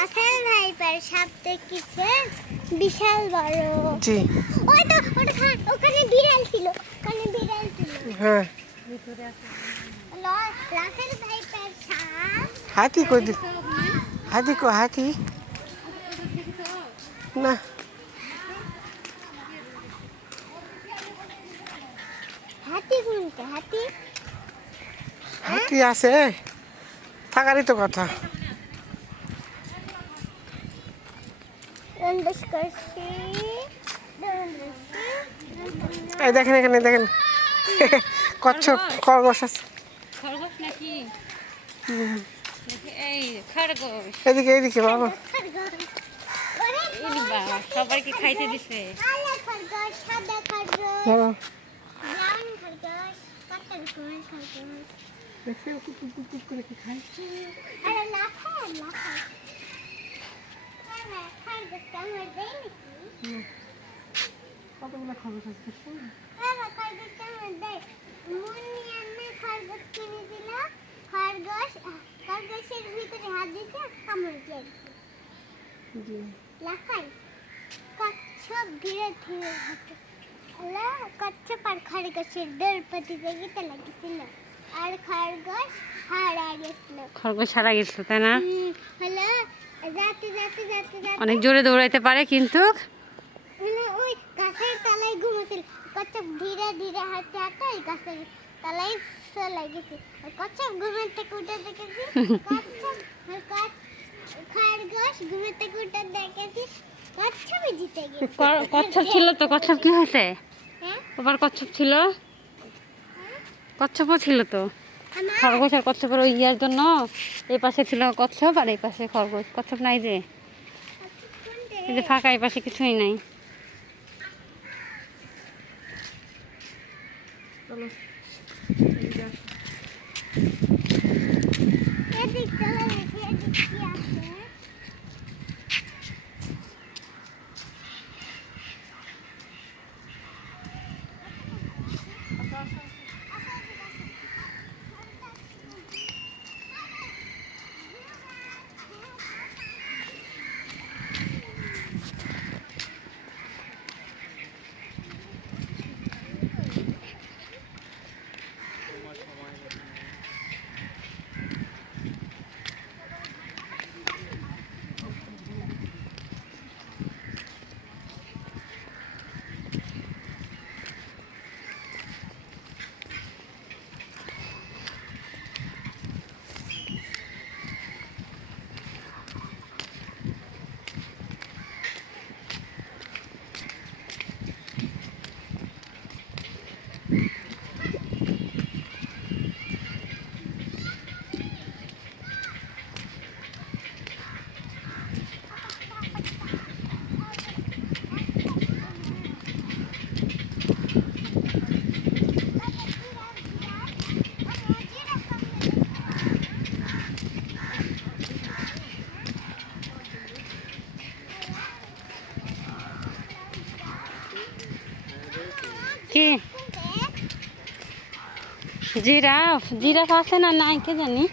Russell viper বিশাল বড়। জি। ওই তো ওখানে বিড়াল ছিল ওখানে বিড়াল ছিল। হ্যাঁ। রাসেল ভাইপার সাপ। হাতি কই হাতি কো হাতি। না। হাতি কোনটা? হাতি? হাতি আছে থাকারই তো কথা। এই দেখেন এখানে দেখেন। কচ্ছপ খরগোশ। আছে। খরগোশ নাকি? এই খরগোশ। এদিকে এদিকে বাবা। এই বাবা সবাইকে খাইতে দিছে। কালো কতগুলো দেখছেন বাবা খরগোশ কামড় দেয় মুন্নি আন্না খরগোশ কিনেছিল খরগোশ খরগোশের ভিতরে হাত দিতে কামড় দিয়েছে জি। লাফাই কচ্ছপ ধীরে ধীরে হাঁটে হলো কচ্ছপ আর খরগোশের দৌড় প্রতিযোগিতা লাগিয়েছিল আর খরগোশ হারা গেছিল। খরগোশ সারা গেছিল তাই না? হলো অনেক জোরে দৌড়াইতে পারে কিন্তু। ওই গাছের তলায় ঘুমাছিল কচ্ছপ ধীরে ধীরে হাঁটতে হাঁটতে ওই গাছের তলায় চলে গেছে। কচ্ছপ ঘুমের থেকে উঠে দেখেছি। কচ্ছপ আর খরগোশ ঘুমের থেকে উঠে দেখেছি। কচ্ছপই জিতে গেছে। কচ্ছপ ছিল তো? কচ্ছপ কি হয়েছে? হ্যাঁ? ওবার কচ্ছপ ছিল? কচ্ছপও ছিল তো? খরগোশ আর কচ্ছপের ওই ইয়ার জন্য এই পাশে ছিল কচ্ছপ আর এই পাশে খরগোশ। কচ্ছপ নাই যে। এই ফাঁকা এই পাশে কিছুই নাই। চলো এদিক চলে দেখি এদিক কি আছে কি? জিরাফ জিরাফ আছে না নাই কে জানি?